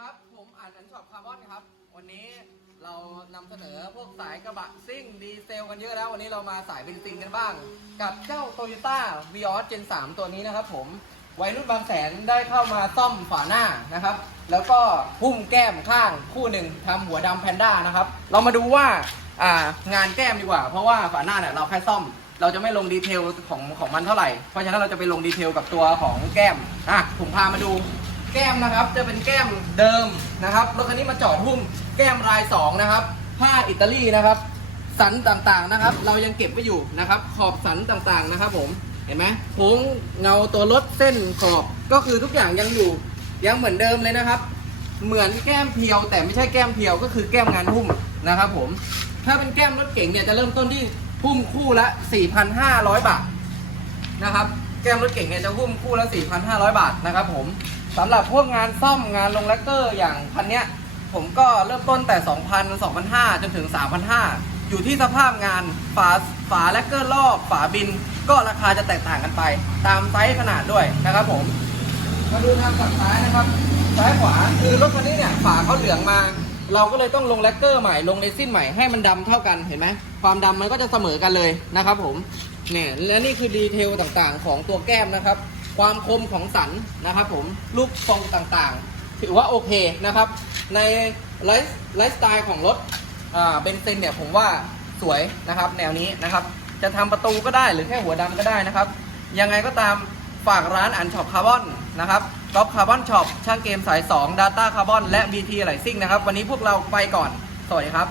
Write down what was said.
ครับ ผมอ่านอันช็อปคาร์บอนครับ วันนี้เรานำเสนอพวกสายกระบะซิ่งดีเซลกันเยอะแล้ว วันนี้เรามาสายเบนซินกันบ้าง กับเจ้า Toyota v ีออส Gen 3ตัวนี้นะครับผมวัยรุ่นบางแสนได้เข้ามาซ่อมฝาหน้านะครับ แล้วก็หุ้มแก้มข้างคู่หนึ่งทำหัวดำแพนด้านะครับ เรามาดูว่าอ่างานแก้มดีกว่า เพราะว่าฝาหน้าเนี่ยเราแค่ซ่อม เราจะไม่ลงดีเทลของของมันเท่าไหร่ เพราะฉะนั้นเราจะไปลงดีเทลกับตัวของแก้มอะผมพามาดู แก้มนะครับจะเป็นแก้มเดิมนะครับรถคันนี้มาจอดหุ้มแก้มรายสองนะครับผ้าอิตาลีนะครับ สันต่างๆนะครับ เรายังเก็บไว้อยู่นะครับ ขอบสันต่างๆนะครับ ผมเห็นไหมโค้งเงาตัวรถเส้นขอบก็คือทุกอย่างยังอยู่ยังเหมือนเดิมเลยนะครับ เหมือนแก้มเพียว แต่ไม่ใช่แก้มเพียวก็คือแก้มงานหุ้มนะครับ ผม ถ้าเป็นแก้มรถเก๋งเนี่ยจะเริ่มต้นที่หุ้มคู่ละ 4,500 บาท นะครับ แก้มรถเก่งเนี่ยจะหุ้มคู่ละ 4,500 บาทนะครับผมสำหรับพวกงานซ่อมงานลงแลกเกอร์อย่างคันเนี้ยผมก็เริ่มต้นแต่ 2,000 2,500 จนถึง 3,500 อยู่ที่สภาพงานฝาฝาแลกเกอร์ลอก ฝาบิน ก็ราคาจะแตกต่างกันไป ตามไซส์ขนาดด้วยนะครับผม มาดูทางฝั่งซ้ายนะครับ ซ้ายขวาคือรถคันนี้เนี่ยฝาเขาเหลืองมา เราก็เลยต้องลงแลกเกอร์ใหม่ลงเรซินใหม่ให้มันดำเท่ากันเห็นไหมความดำมันก็จะเสมอกันเลยนะครับผม เนี่ยและนี่คือดีเทลต่างๆ ของตัวแก้มนะครับ ความคมของสันนะครับ ผมรูปทรงต่างๆ ถือว่าโอเคนะครับ ในไลฟ์ไลฟ์สไตล์ของรถเบนซินเนี่ยผมว่าสวยนะครับ แนวนี้นะครับ จะทำประตูก็ได้หรือแค่หัวดำก็ได้นะครับ ยังไงก็ตามฝากร้านอันช็อปคาร์บอนนะครับก๊อฟคาร์บอนช็อปช่างเกมสาย 2 Data คาร์บอนและ BT ไหลซิ่งนะครับ วันนี้พวกเราไปก่อน สวัสดีครับ